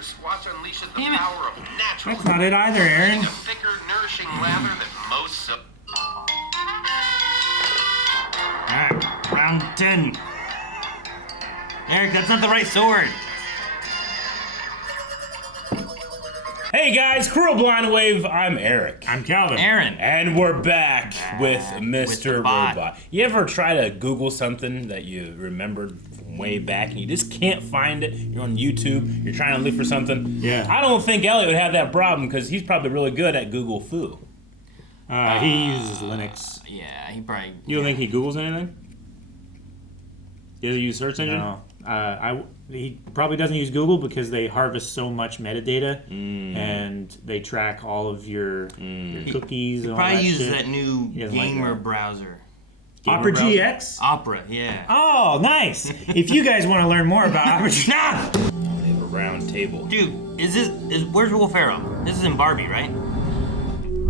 after swatch unleashes the power of natural. That's not it either, Aaron. A thicker, nourishing lather that most so. Alright, round 10. Eric, that's not the right sword. Hey guys, Cruel Blind Wave, I'm Eric. I'm Calvin. Aaron. And we're back with Mr. the bot. Robot. You ever try to Google something that you remembered from way back and you just can't find it? You're on YouTube, you're trying to look for something. Yeah. I don't think Elliot would have that problem because he's probably really good at Google Foo. He uses Linux. Yeah, he probably... You don't think he Googles anything? He doesn't use search engine? No. He probably doesn't use Google because they harvest so much metadata and they track all of your cookies and all Probably that uses shit. that new He doesn't like gamer that. browser. Opera browser? GX? Opera, yeah. Oh, nice! If you guys want to learn more about Opera GX... Nah! They have a round table. Dude, where's Will Ferrell? This is in Barbie, right?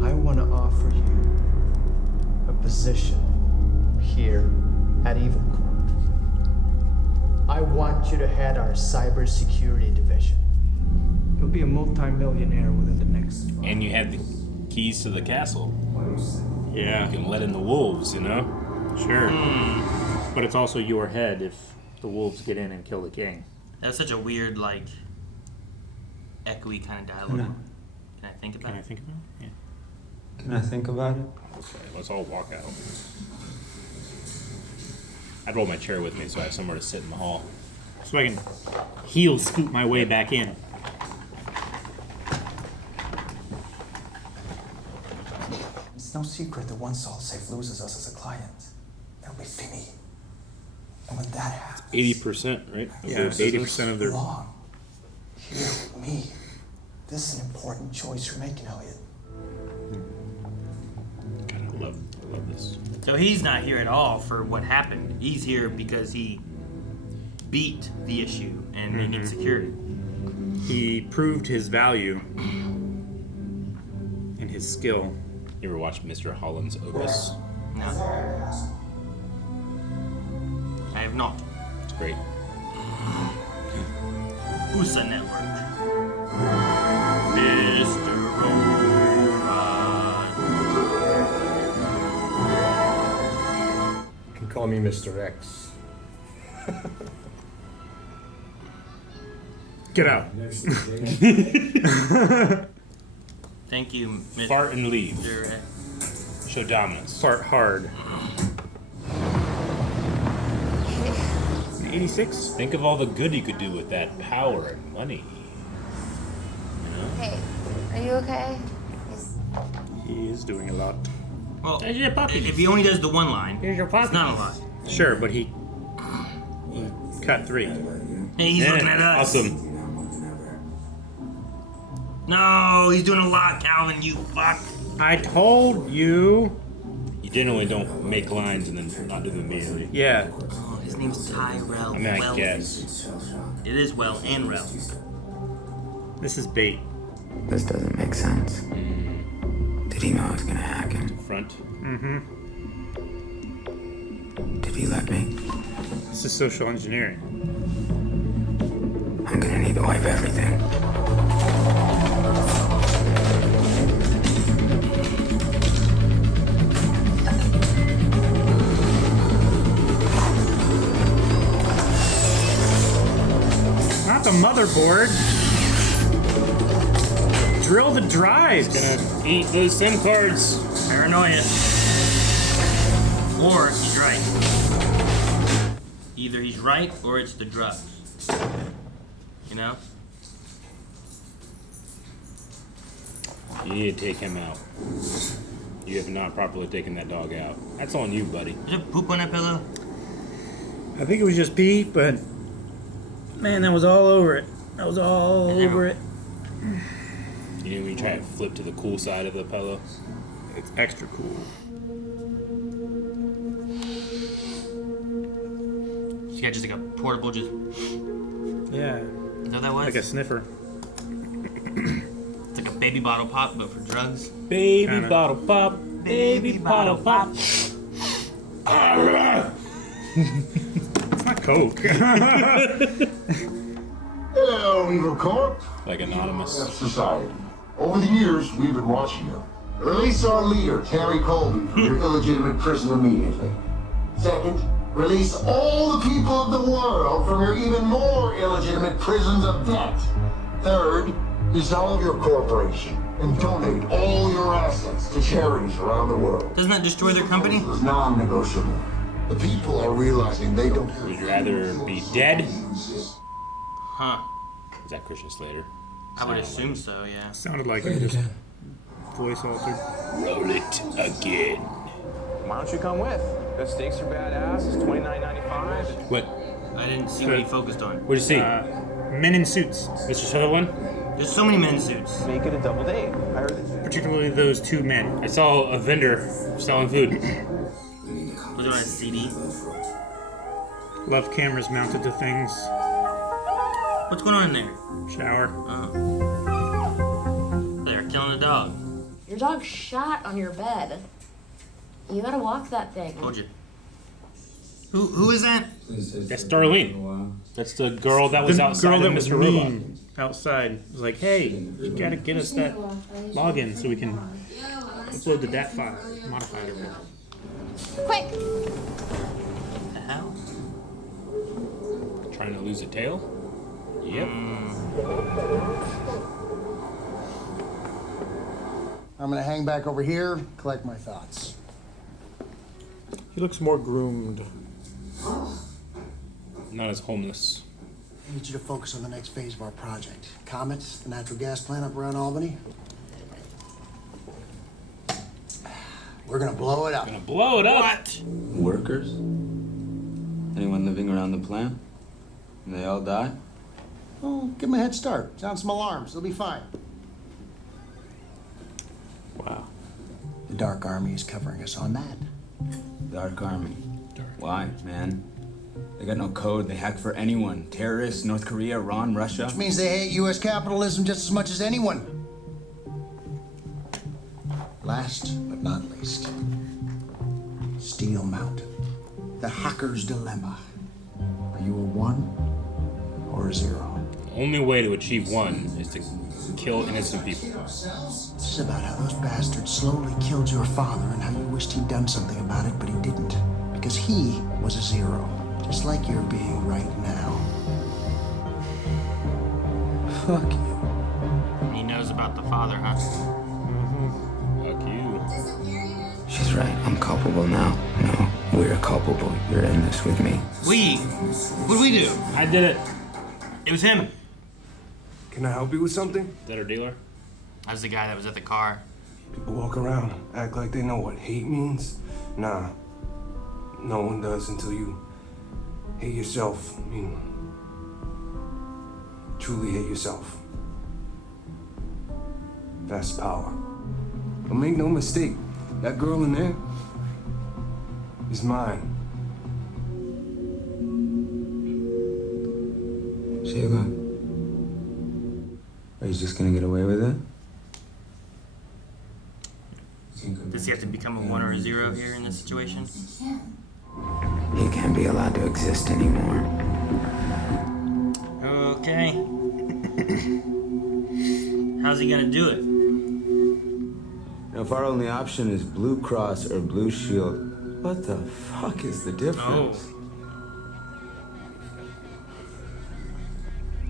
I want to offer you a position here at Evil Corp. I want you to head our cybersecurity division. You'll be a multi-millionaire within the next 5 And you have the keys to the castle. Yeah, You can let in the wolves, you know? sure. But it's also your head if the wolves get in and kill the king. That's such a weird, like, echoey kind of dialogue. No. Can I think about Can I it? think about it? Yeah. Can I think about it? Okay, let's all walk out. I'd roll my chair with me so I have somewhere to sit in the hall. So I can heel scoot my way back in. It's no secret that once SolSafe loses us as a client, it'll be fini. And when that happens, 80%, right? Of Yeah, their business. 80% of their... belong here with me. This is an important choice you're making, Elliot. God, I love this. So he's not here at all for what happened. He's here because he beat the issue and they need security. He proved his value and his skill. You ever watched Mr. Holland's Opus? No. I have not. It's great. USA Network. Mr. Robot. You can call me Mr. X. Get out. Thank you, Mr. Fart and leave. X. Show dominance. Fart hard. 86? Think of all the good you could do with that power and money. Hey, are you okay? He is doing a lot. Well, There's your puppy. if he only does the one line, Here's your puppy. it's not a lot. Sure, but he cut 3. Hey, he's looking at us. Awesome. No, he's doing a lot, Calvin, you fuck. I told you. You generally don't make lines and then not do them immediately. Yeah. Oh, his name's Tyrell. I mean, I Well, guess. It is Well and Rel. This is bait. This doesn't make sense. Did he know I was gonna hack him? Front. Did he let me? This is social engineering. I'm gonna need to wipe everything. Not the motherboard. Drill the drives. Gonna eat those SIM cards. Paranoia. Or he's right. Either he's right or it's the drugs. You know? You need to take him out. You have not properly taken that dog out. That's on you, buddy. Is there poop on that pillow? I think it was just pee, but man, that was all over it. That was all over it. You know when you try to flip to the cool side of the pillow? It's extra cool. She got just like a portable, just. Yeah, Is that what that was? like a sniffer. It's like a baby bottle pop, but for drugs. Baby Kinda. bottle pop. Baby bottle pop. It's not Coke. Oh at Evil Corp? Like Anonymous. Society. Over the years, we've been watching you. Release our leader, Terry Colby, from your illegitimate prison immediately. Second, release all the people of the world from your even more illegitimate prisons of debt. Third, dissolve your corporation and donate all your assets to charities around the world. Doesn't that destroy their company? This is non-negotiable. The people are realizing they don't have... Would you rather be dead? Huh. Is that Christian Slater? I would assume so, yeah. Sounded like it just voice altered. Roll it again. Why don't you come with? The steaks are badass. It's $29.95. What? I didn't see what he focused on. What'd you see? Men in suits. Mr. Sutherland? There's so many men in suits. Make it a double date. I heard Particularly those two men. I saw a vendor selling food. Was it on a CD? Love cameras mounted to things. What's going on in there? Shower. Oh. They're killing a dog. Your dog shat on your bed. You gotta walk that thing. Told you. Who is that? That's Darlene. That's the girl that was outside girl that of was Mr. Robot. mean outside was like, hey, you gotta get us that login so we can upload the DAT file, modify it or whatever. Quick! What the hell? Trying to lose a tail? Yep. I'm gonna hang back over here, collect my thoughts. He looks more groomed. Not as homeless. I need you to focus on the next phase of our project. Comet, the natural gas plant up around Albany. We're gonna blow it up. Gonna blow it up. What? Workers? Anyone living around the plant? And they all die? Oh, give them a head start. Sound some alarms. They'll be fine. Wow. The Dark Army is covering us on that. Dark Army. Why, man? They got no code. They hack for anyone. Terrorists, North Korea, Iran, Russia. Which means they hate U.S. capitalism just as much as anyone. Last but not least, Steel Mountain. The hacker's dilemma. Are you a 1 or a 0? The only way to achieve 1 is to kill innocent people. This is about how those bastards slowly killed your father and how you wished he'd done something about it, but he didn't. Because he was a 0. Just like you're being right now. Fuck you. He knows about the father, huh? Fuck you. She's right. I'm culpable now. No, we're culpable. You're in this with me. We? What'd we do? I did it. It was him. Can I help you with something? Is that our dealer? That was the guy that was at the car. People walk around, act like they know what hate means. Nah, no one does until you hate yourself. I mean, truly hate yourself. That's power. But make no mistake, that girl in there is mine. Sheila, are you just gonna get away with it? Does he have to become a 1 or a 0 here in this situation? He can't be allowed to exist anymore. Okay. How's he gonna do it? Now, if our only option is Blue Cross or Blue Shield, what the fuck is the difference?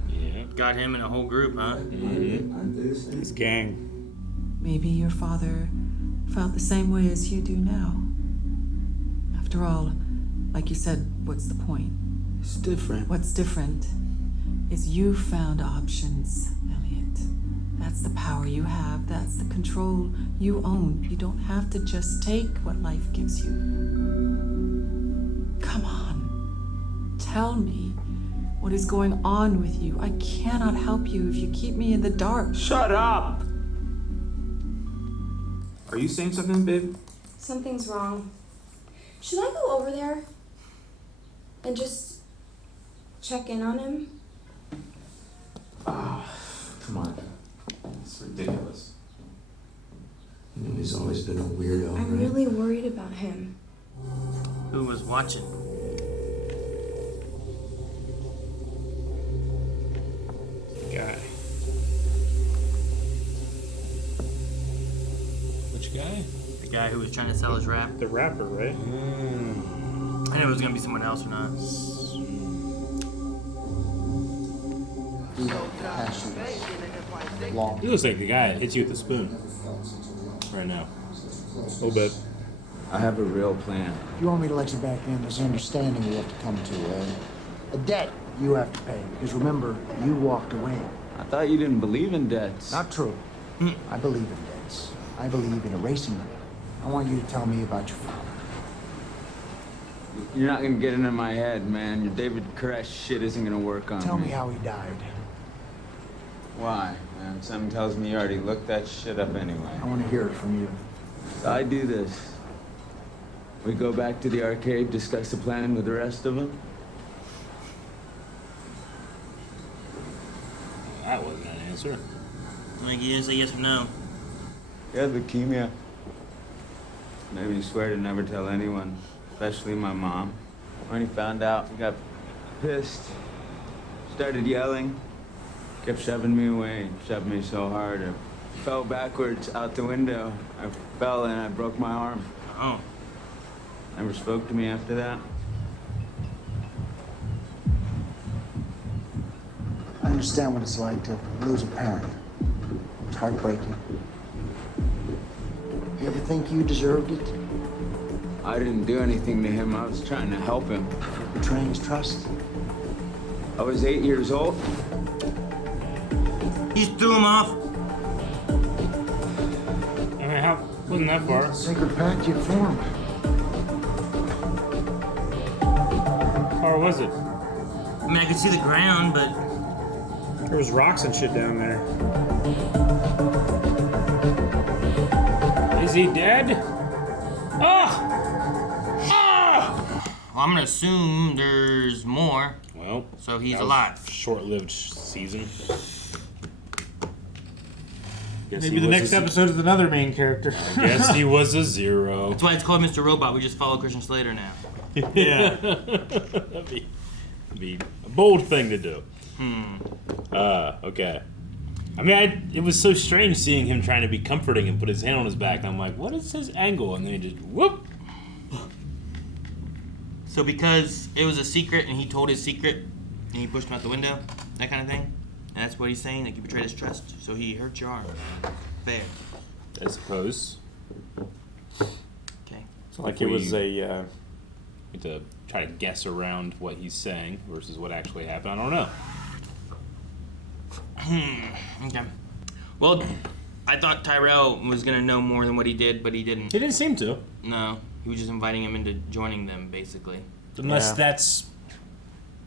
Yeah. Got him in a whole group, huh? His gang. Maybe your father felt the same way as you do now. After all, like you said, what's the point? It's different. What's different is you found options, Elliot. That's the power you have. That's the control you own. You don't have to just take what life gives you. Come on. Tell me what is going on with you. I cannot help you if you keep me in the dark. Shut up! Are you saying something, babe? Something's wrong. Should I go over there and just check in on him? Come on. It's ridiculous. You know, he's always been a weirdo, I'm right? really worried about him. Who was watching? Which guy? The guy who was trying to sell his rap. The rapper, right? I didn't know it was gonna be someone else or not. Long. He looks like the guy that hits you with a spoon right now. A little bit. I have a real plan. If you want me to let you back in, there's an understanding we have to come to, a debt you have to pay. Because remember, you walked away. I thought you didn't believe in debts. Not true. I believe in debts. I believe in erasing them. I want you to tell me about your father. You're not gonna get into my head, man. Your David Koresh shit isn't gonna work on Tell me how he died. Why, man? Something tells me you already looked that shit up anyway. I want to hear it from you. I do this. We go back to the arcade, discuss the plan with the rest of them. That wasn't an answer. Like, you didn't say yes or no. He had leukemia. Maybe he swore to never tell anyone, especially my mom. When he found out, he got pissed, started yelling, kept shoving me away, shoved me so hard, I fell backwards out the window. I fell and I broke my arm. Oh. Never spoke to me after that. I understand what it's like to lose a parent. It's heartbreaking. You ever think you deserved it? I didn't do anything to him. I was trying to help him. Betraying his trust? I was 8 years old. He just threw him off. I mean, how wasn't that far? Sacred pact you formed. How far was it? I mean, I could see the ground, but There was rocks and shit down there. Is he dead? Ah! Ah! well, I'm gonna assume there's more. Well, So he's that was alive. a short-lived season. Guess Maybe he the was next a- episode is another main character. I guess he was a zero. That's why it's called Mr. Robot. We just follow Christian Slater now. Yeah. That'd be a bold thing to do. Okay. I mean, it was so strange seeing him trying to be comforting and put his hand on his back. I'm like, what is his angle? And then he just whoop. So because it was a secret and he told his secret and he pushed him out the window, that kind of thing. And that's what he's saying, like you betrayed his trust, so he hurt your arm. Fair. I suppose. Okay. So like it was a. To try to guess around what he's saying versus what actually happened. I don't know. Okay. Well, I thought Tyrell was gonna know more than what he did, but he didn't. He didn't seem to. No, he was just inviting him into joining them, basically. Unless that's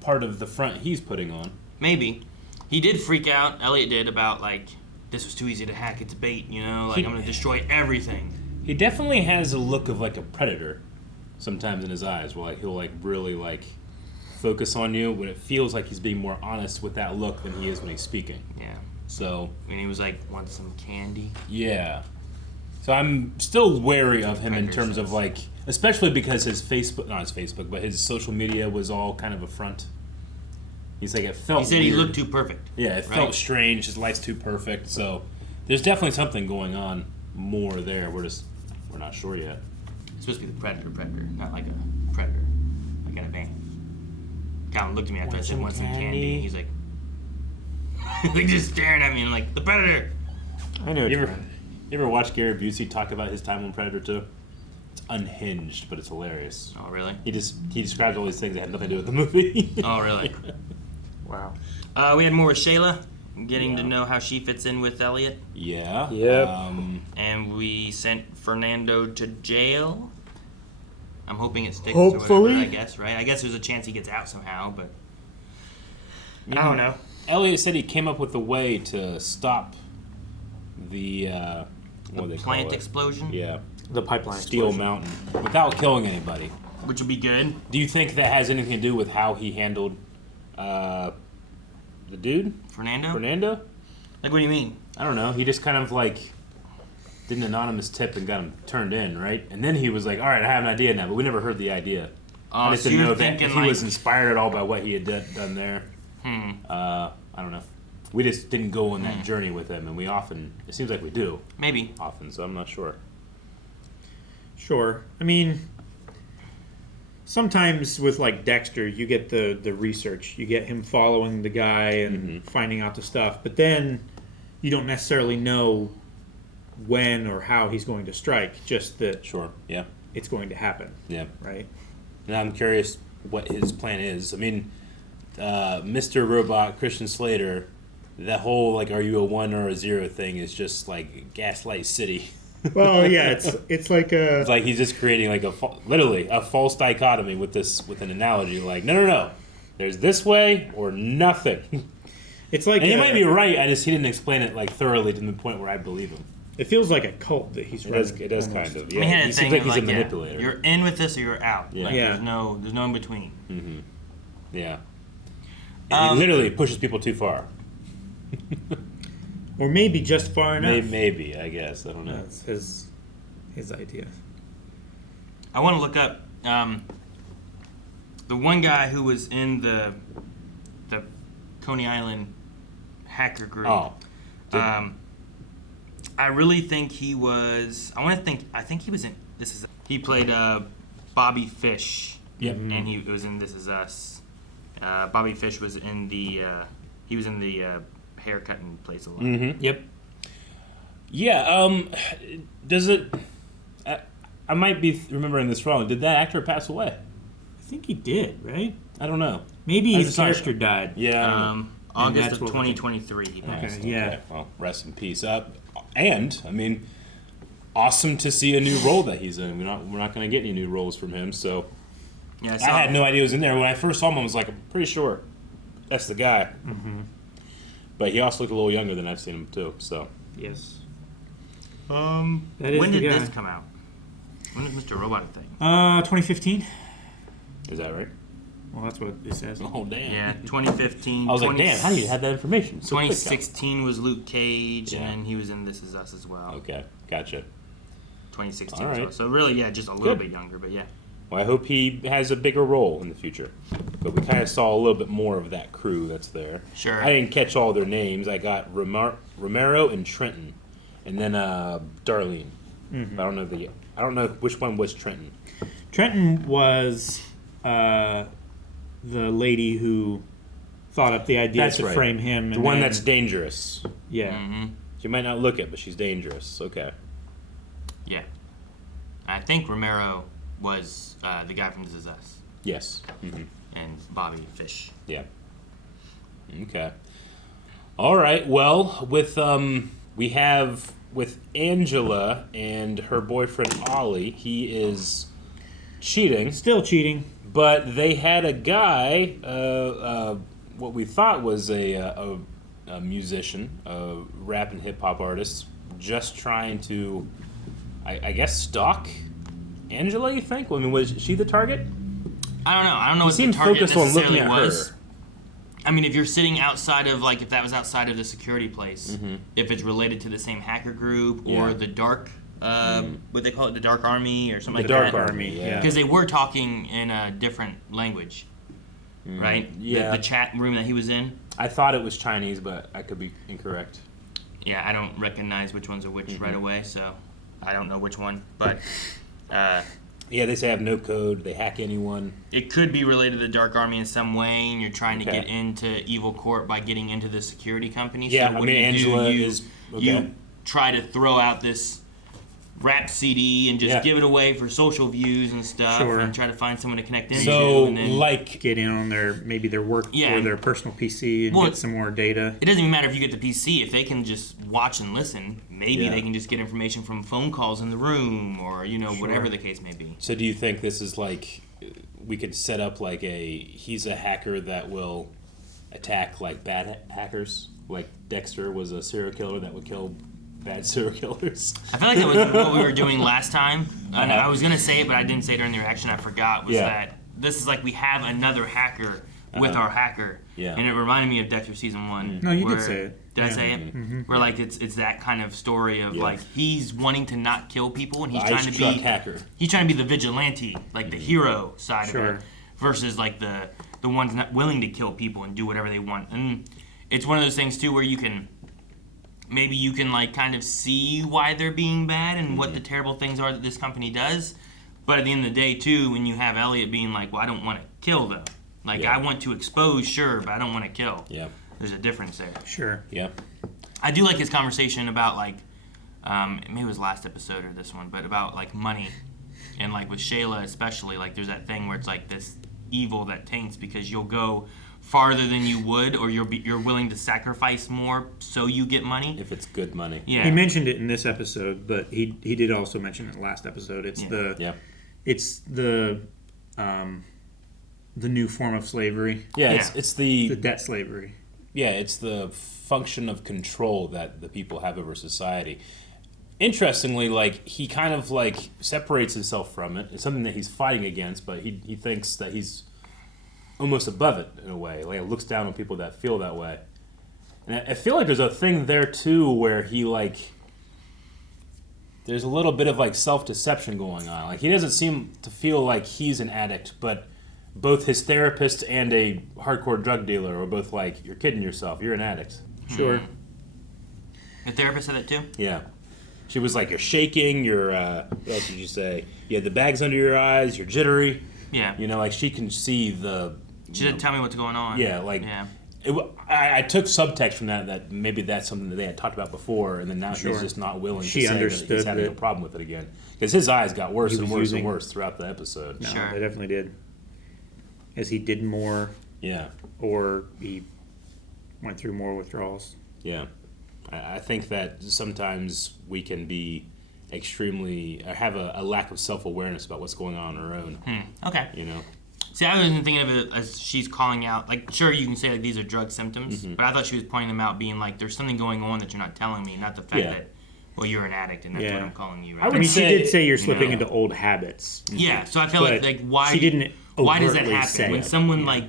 part of the front he's putting on. Maybe. He did freak out, Elliot did, about, like, this was too easy to hack, it's bait, you know? Like, I'm gonna destroy everything. He definitely has a look of like a predator sometimes in his eyes where like he'll like really like focus on you when it feels like he's being more honest with that look than he is when he's speaking. Yeah. So And he was like, want some candy? yeah. So I'm still wary of him in Predator terms of like, especially because his Facebook, not his Facebook, but his social media was all kind of a front. He's like, it felt He said he weird. looked too perfect. Yeah, it right? felt strange. His life's too perfect. So there's definitely something going on more there. We're not sure yet. It's supposed to be the predator, not like a predator, like in a van. Calvin looked at me after I said, want some candy? He's like, like just staring at me and like, the predator! I know. You ever watch Gary Busey talk about his time on Predator 2? It's unhinged, but it's hilarious. Oh, really? He describes all these things that had nothing to do with the movie. Oh, really? Wow. We had more with Shayla, getting to know how she fits in with Elliot. Yeah. Yep. And we sent Fernando to jail. I'm hoping it sticks Hopefully. or whatever, I guess, right? I guess there's a chance he gets out somehow, but I don't know. Elliot said he came up with a way to stop the what do they Plant call it? explosion? Yeah. The pipeline Steel explosion. Mountain. Without killing anybody. Which would be good. Do you think that has anything to do with how he handled the dude? Fernando? Like, what do you mean? I don't know. He just kind of like did an anonymous tip and got him turned in, right? And then he was like, all right, I have an idea now, but we never heard the idea. I just so didn't you're know that thinking, if he like- was inspired at all by what he had done there. I don't know. We just didn't go on that journey with him, and we often, it seems like we do. Maybe. Often, so I'm not sure. Sure. I mean, sometimes with like Dexter, you get the research. You get him following the guy and finding out the stuff. But then you don't necessarily know when or how he's going to strike. Just that Sure. Yeah. it's going to happen. Yeah. Right? And I'm curious what his plan is. I mean, Mr. Robot, Christian Slater, that whole like, are you a 1 or a 0 thing is just like Gaslight City. Well, yeah, it's like a... It's like he's just creating like literally a false dichotomy with an analogy. Like, no. There's this way or nothing. It's like... And he might be right, he didn't explain it like thoroughly to the point where I believe him. It feels like a cult that he's running. It does kind of, yeah. I mean, he had He a seems thing like of he's a like, manipulator. you're in with this or you're out. Yeah. Like, Yeah. There's no in between. Mm-hmm. Yeah. And he literally pushes people too far. Or maybe just far enough. Maybe, I guess. I don't know. That's his idea. I want to look up the one guy who was in the Coney Island hacker group. Oh. I really think he was. I think he was in. He played Bobby Fish. Yep. And he was in This Is Us. Bobby Fish was in the. He was in the haircutting place a lot. Mm-hmm. Yep. Yeah. Does it? I might be remembering this wrong. Did that actor pass away? I think he did, right? I don't know. Maybe his character died. Yeah. August of 2023. He passed. Okay, yeah. Okay. Well, rest in peace. And I mean, awesome to see a new role that he's in. We're not going to get any new roles from him. So yeah, I had no idea he was in there. When I first saw him, I was like, I'm pretty sure that's the guy. Mm-hmm. But he also looked a little younger than I've seen him too. So yes. When did this come out? When was Mr. Robot a thing? 2015. Is that right? Well, that's what it says. Oh, damn. Yeah, 2015. I was like, damn, how do you have that information? So quick, 2016 was Luke Cage, Yeah. and then he was in This Is Us as well. Okay, gotcha. 2016 All as right. well. So really, yeah, just a little Good. bit younger, but yeah. Well, I hope he has a bigger role in the future. But we kind of saw a little bit more of that crew that's there. Sure. I didn't catch all their names. I got Romero and Trenton, and then Darlene. Mm-hmm. I don't know which one was Trenton. Trenton was the lady who thought up the idea That's to right. frame him. The and one then- that's dangerous. Yeah. Mm-hmm. She might not look it, but she's dangerous. Okay. Yeah. I think Romero was the guy from This Is Us. Yes. Mm-hmm. And Bobby Fish. Yeah. Okay. All right. Well, we have with Angela and her boyfriend Ollie. He is cheating. Still cheating. But they had a guy, what we thought was a musician, a rap and hip hop artist, just trying to, I guess, stalk Angela. You think? I mean, was she the target? I don't know. I don't know He what the seemed target focused on necessarily looking at was. her. I mean, if you're sitting outside of, like, if that was outside of the security place, Mm-hmm. if it's related to the same hacker group or Yeah. the dark, what they call it, the Dark Army or something The like that. Dark Army, yeah. Because they were talking in a different language, right? Yeah. The chat room that he was in. I thought it was Chinese, but I could be incorrect. Yeah, I don't recognize which ones are which Mm-hmm. right away, so I don't know which one. But Yeah, they say have no code. They hack anyone. it could be related to the Dark Army in some way, and you're trying to Okay. get into Evil Corp by getting into the security company. Yeah, so I what mean, do you Angela do? is- okay. You try to throw out this rap CD and just Yeah. give it away for social views and stuff, Sure. and try to find someone to connect into. So, and then, like, Get in on maybe their work Yeah. or their personal PC and Well, get some more data. it doesn't even matter if you get the PC. If they can just watch and listen, maybe Yeah. they can just get information from phone calls in the room, or whatever the case may be. so do you think this is like we could set up like he's a hacker that will attack like bad hackers, like Dexter was a serial killer that would kill bad serial killers? I feel like that was what we were doing last time. And Uh-huh. I was gonna say it, but I didn't say it during the reaction. I forgot. Was Yeah. that this is like we have another hacker with Uh-huh. our hacker, Yeah. and it reminded me of Dexter season 1. No, you did where- say it. Did I Yeah. say it? Mm-hmm. Where like it's that kind of story of Yeah. like he's wanting to not kill people, and he's The trying ice to truck be hacker. he's trying to be the vigilante, like the hero side Sure. of it, versus like the ones not willing to kill people and do whatever they want. And it's one of those things too where you can. maybe you can like kind of see why they're being bad and what the terrible things are that this company does. But at the end of the day, too, when you have Elliot being like, well, I don't want to kill, though. Like, I want to expose, sure, but I don't want to kill. Yeah. There's a difference there. Sure. Yeah. I do like his conversation about, like, maybe it was last episode or this one, but about, like, money. And, like, with Shayla especially, like, there's that thing where it's, like, this evil that taints because you'll go farther than you would, or you're willing to sacrifice more so you get money. If it's good money. Yeah. He mentioned it in this episode, but he did also mention it in the last episode. It's it's the new form of slavery. Yeah, it's the debt slavery. Yeah, it's the function of control that the people have over society. Interestingly, like, he kind of like separates himself from it. It's something that he's fighting against, but he thinks that he's almost above it in a way. Like, looks down on people that feel that way. And I feel like there's a thing there too where he like there's a little bit of like self-deception going on. Like, he doesn't seem to feel like he's an addict, but both his therapist and a hardcore drug dealer are both like, you're kidding yourself, you're an addict. Sure. The therapist said that too? Yeah. She was like, you're shaking, you're, what else did you say? You had the bags under your eyes, you're jittery. Yeah. You know, like, she can see the... She didn't tell me what's going on. Yeah, like... Yeah. I took subtext from that maybe that's something that they had talked about before, and then now she's just not willing to say that he's having a problem with it again. Because his eyes got worse and worse and worse throughout the episode. No, they definitely did. As he did more. Yeah. Or he went through more withdrawals. Yeah. I think that sometimes we can be extremely... have a lack of self-awareness about what's going on our own. Okay. You know? See, I wasn't thinking of it as she's calling out, like, sure, you can say, like, these are drug symptoms, but I thought she was pointing them out, being like, there's something going on that you're not telling me, not the fact that, well, you're an addict, and that's what I'm calling you. Right? I mean, she did say you're slipping into old habits. Yeah, so I feel like why... She didn't why does that overtly happen? say When it. someone, like,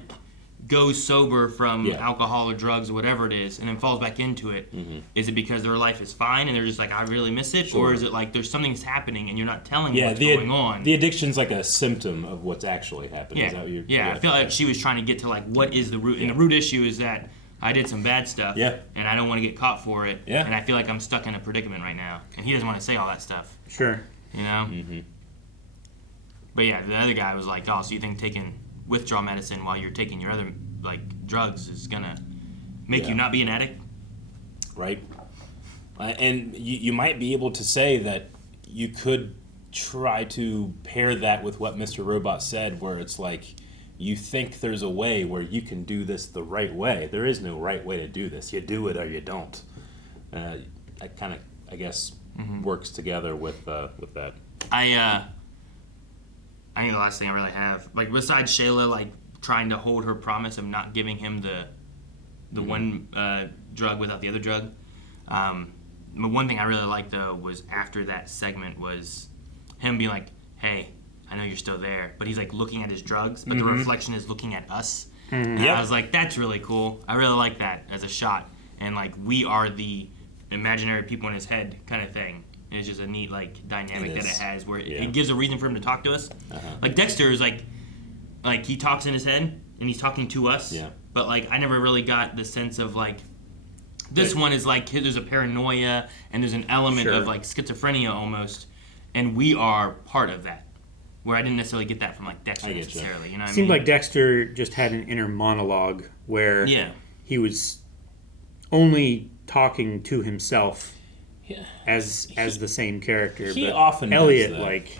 goes sober from alcohol or drugs or whatever it is, and then falls back into it, is it because their life is fine, and they're just like, I really miss it? Sure. Or is it like, there's something's happening, and you're not telling me what's going on? The addiction's like a symptom of what's actually happening. Yeah, Is that what you're, I feel like she was trying to get to like what is the root, and the root issue is that I did some bad stuff, and I don't want to get caught for it, and I feel like I'm stuck in a predicament right now, and he doesn't want to say all that stuff. Sure. You know. But yeah, the other guy was like, "Oh, so you think taking withdrawal medicine while you're taking your other like drugs is gonna make you not be an addict?" Right. And you might be able to say that you could try to pair that with what Mr. Robot said, where it's like, you think there's a way where you can do this the right way. There is no right way to do this. You do it or you don't. That kind of, I guess, works together with that. I think the last thing I really have, like, besides Shayla, like, trying to hold her promise of not giving him the one drug without the other drug. But one thing I really liked, though, was after that segment was him being like, hey, I know you're still there. But he's, like, looking at his drugs, but the reflection is looking at us. And I was like, that's really cool. I really like that as a shot. And, like, we are the imaginary people in his head kind of thing. And it's just a neat, like, dynamic that it has where it gives a reason for him to talk to us. Like, Dexter is, like, he talks in his head, and he's talking to us. Yeah. But, like, I never really got the sense of, like, this one is, like, there's a paranoia, and there's an element of, like, schizophrenia almost, and we are part of that. Where I didn't necessarily get that from, like, Dexter necessarily. You know what I mean? Seemed like Dexter just had an inner monologue where he was only talking to himself as the same character. He but often Elliot, does that. like...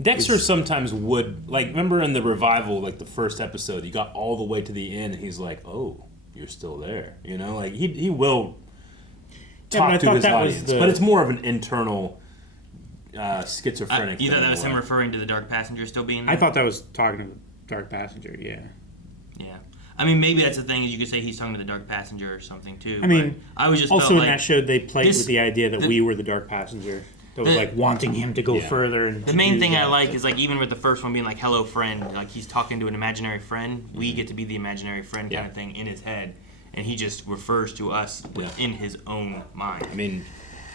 Dexter sometimes would, like, remember in the revival, like the first episode, he got all the way to the end, and he's like, "Oh, you're still there," you know, like he will talk to his audience, but it's more of an internal schizophrenic. You thought that was him referring to the Dark Passenger still being there? I thought that was talking to the Dark Passenger. Yeah. I mean, maybe that's the thing, is you could say he's talking to the Dark Passenger or something too. I mean, I was just also felt in like that show they played with the idea that we were the Dark Passenger. That was like wanting him to go further. And the main thing I like is, like, even with the first one being like "Hello, friend," like he's talking to an imaginary friend. We get to be the imaginary friend kind of thing in his head, and he just refers to us within his own mind. I mean,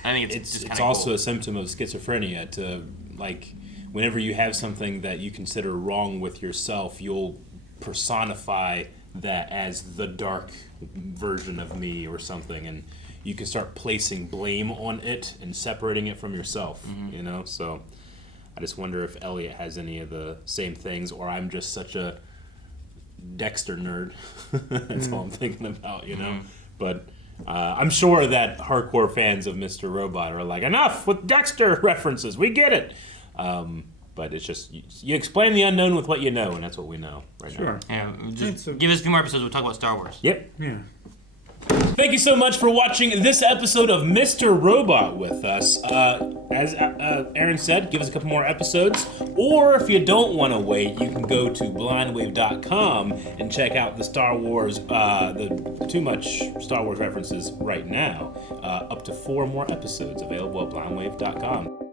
I think it's just it's also a symptom of schizophrenia to, like, whenever you have something that you consider wrong with yourself, you'll personify that as the dark version of me or something, and you can start placing blame on it and separating it from yourself. You know, so I just wonder if Elliot has any of the same things, or I'm just such a Dexter nerd. That's all I'm thinking about, you know. But I'm sure that hardcore fans of Mr. Robot are like, enough with Dexter references. We get it. But it's just you explain the unknown with what you know, and that's what we know right now. Yeah, just give us a few more episodes. We'll talk about Star Wars. Yep. Yeah. Thank you so much for watching this episode of Mr. Robot with us. As Aaron said, give us a couple more episodes. Or if you don't want to wait, you can go to blindwave.com and check out the Star Wars, the too much Star Wars references right now. Up to 4 more episodes available at blindwave.com.